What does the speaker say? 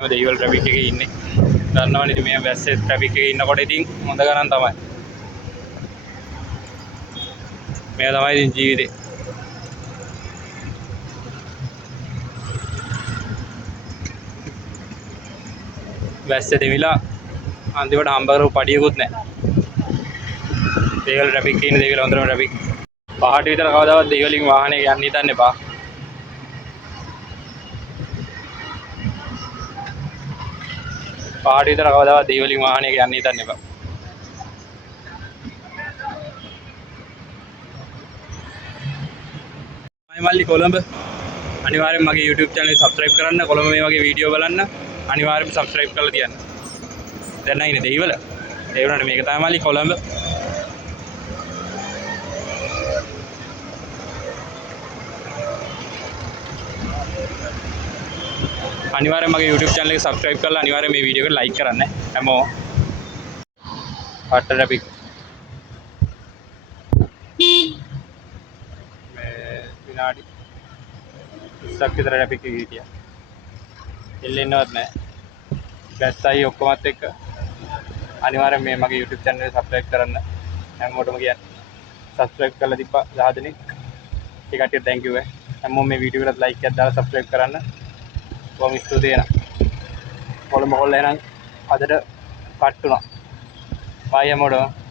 Dehiwala traffic එකේ ඉන්නේ. දන්නවනේ ඉතින් මේ වැස්සේ ට්‍රැෆික් එකේ ඉන්නකොට ඉතින් හොඳ ගණන් තමයි. මේ තමයි ඉතින් ජීවිතේ. වැස්සේ දෙවිලා අන්තිමට හම්බ කරපු පඩියකුත් නැහැ. දෙහිවල ට්‍රැෆික් එකේ ඉන්න දෙහිවල හොඳටම ට්‍රැෆික්. පහට විතර කවදාවත් දෙහිවලින් වාහනේ යන්න හිතන්න එපා. පහට විතර කවදාවත් දෙහිවලින් වාහනේ යන්න හිතන්න එපා. මල්ලි කොළඹ අනිවාර්යෙන් මගේ YouTube channel එක subscribe කරන්න. කොළඹ මේ වගේ වීඩියෝ බලන්න අනිවාර්යෙන්ම subscribe කරලා තියන්න. දැන් නම් ඉන්නේ දෙහිවල. ඒ වුණාට මේක තමයි මල්ලි කොළඹ. අනිවාර්යෙන් මගේ YouTube channel එක subscribe කරලා අනිවාර්යෙන් මේ වීඩියෝ එකට like කරන්න. හැමෝම හට් ට්‍රැෆික් විනාඩි 20ක් විතර ට්‍රැෆික් එකේ හිටියා. එල්ලෙන්නවත් නැහැ. බැස්සයි ඔක්කොමත් එක්ක අනිවාර්යෙන් මේ මගේ YouTube channel එක subscribe කරන්න. හැමෝටම කියන්නේ subscribe කරලා තිබ්බා 10 දෙනෙක්. ඒ කට්ටියට thank you. හැමෝම මේ වීඩියෝ එකට like එකක් දාලා subscribe කරන්න. කොහොම ස්තුතියි එන. කොළඹ කොල්ල එනං අදට කට් වුණා. bye හැමෝටම.